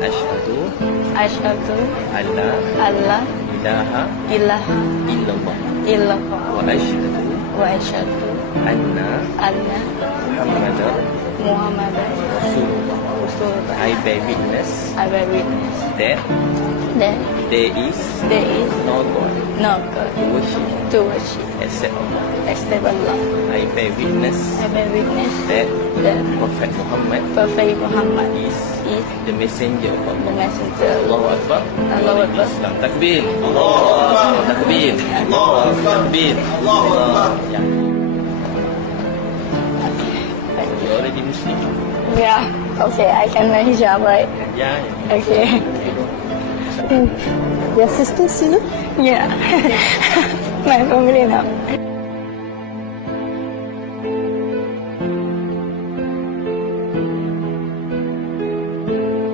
Asyhadu Asyhadu alla alla ilaha ilaha illallah illallah wa asyhadu wa asyhadu anna anna Muhammadar Muhammadan Rasulullah. Rasulullah. I bear witness I bear witness that that there is there is no God no God to worship to worship except Allah. except Allah. I bear witness I bear witness that that Prophet Muhammad Prophet Muhammad is is the messenger of the Allah. messenger. Allahu akbar. Allahu akbar. Islam. Takbir. Allahu akbar. Takbir. Allahu akbar. Takbir. Allahu akbar. Ya. You already Muslim. Yeah. Okay, I can wear hijab, right? Ya. Okay. Your sisters, you know? Yeah. My family now.